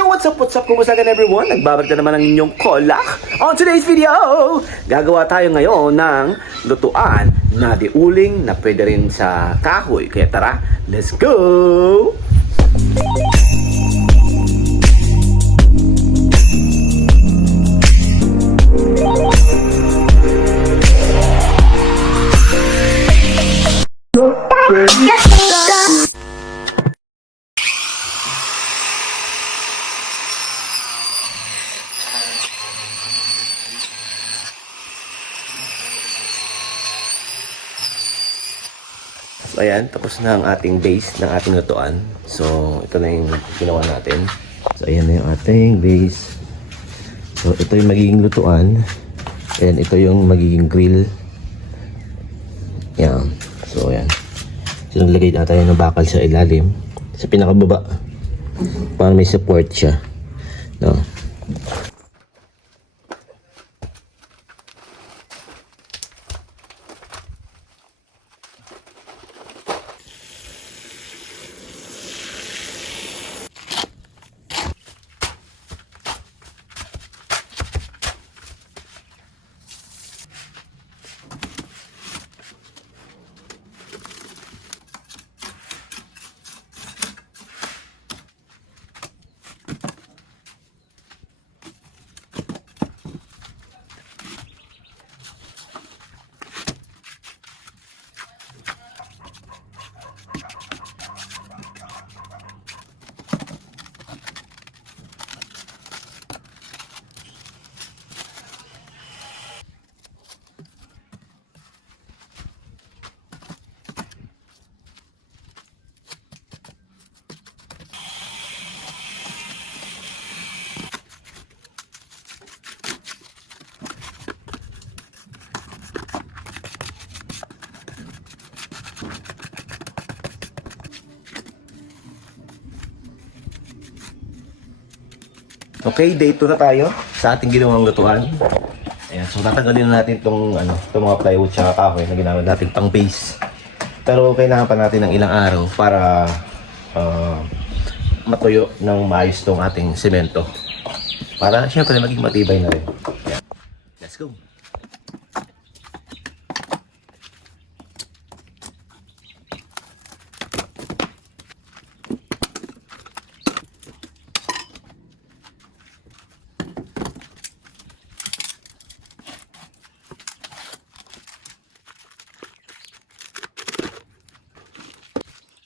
Yo, what's up, kumusta ka everyone? Nagbabalik na naman ang inyong kolak. On today's video, gagawa tayo ngayon ng lutuan na diuling na pwede rin sa kahoy. Kaya tara, let's go! So ayan, tapos na ang ating base ng ating lutuan. So ito na yung ginawa natin. So ayan na yung ating base. So ito yung magiging lutuan. And ito yung magiging grill. Yan. So ayan. So naglagay na tayo ng bakal sa ilalim. Sa pinakababa. Para may support siya. No. Okay, day 2 na tayo sa ating ginawang lutuan. Ayan, so tatanggalin na natin itong mga plywood tsaka kahoy na ginamit natin pang base. Pero kailangan pa natin ng ilang araw para matuyo ng maayos itong ating semento. Para syempre maging matibay na rin. Ayan. Let's go!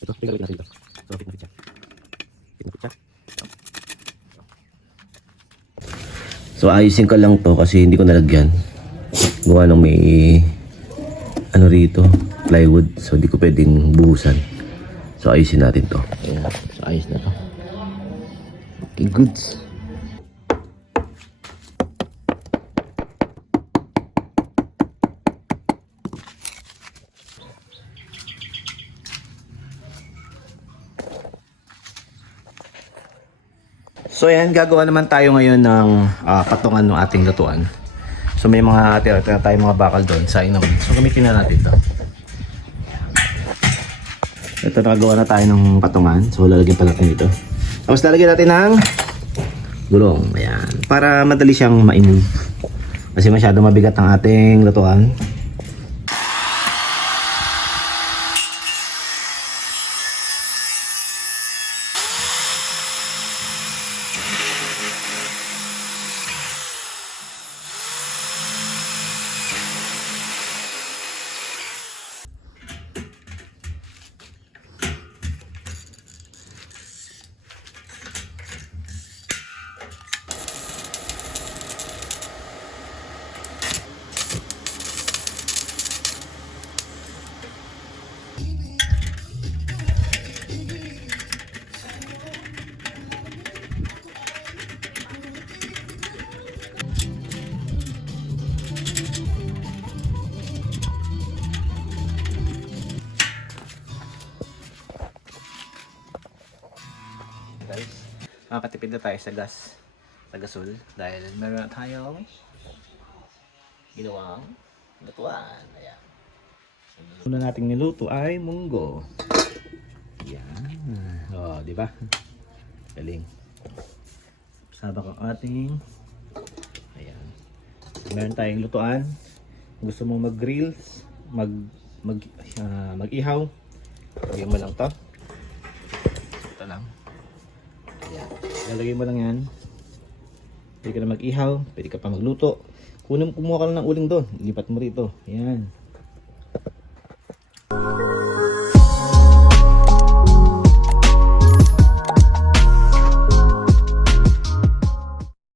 Ito, pinagawin natin ito. So, pinagawin siya. So, ayusin ko lang to kasi hindi ko nalagyan. Gawa nung may rito, plywood. So, hindi ko pwedeng buhusan. So, ayusin natin to. Ayan. So, ayos na to. Okay, goods. So ayan, gagawa naman tayo ngayon ng patungan ng ating lutuan. So may mga tira-tira tayong mga bakal doon sa inom. So gamitin na natin ito. Ito, nakagawa na tayo ng patungan. So lalagyan pa natin ito. Tapos lalagyan natin ng gulong. Ayan. Para madali siyang ma-move. Kasi masyado mabigat ang ating lutuan. makakatipid na tayo sa gas, sa gasol, dahil meron na tayong ginawang lutuan. Ayan. Una nating niluto ay munggo. Yan. Oh, di ba? Galing. sabak ang ating, ayan. Meron tayong lutuan. Gusto mo mag-grills, mag-ihaw, lagyan mo lang to. Ito lang. Ayan. Lalagay mo lang yan. Pwede ka na mag-ihaw, pwede ka pa magluto. Kumuha ka lang ng uling doon, ilipat mo rito. Ayan.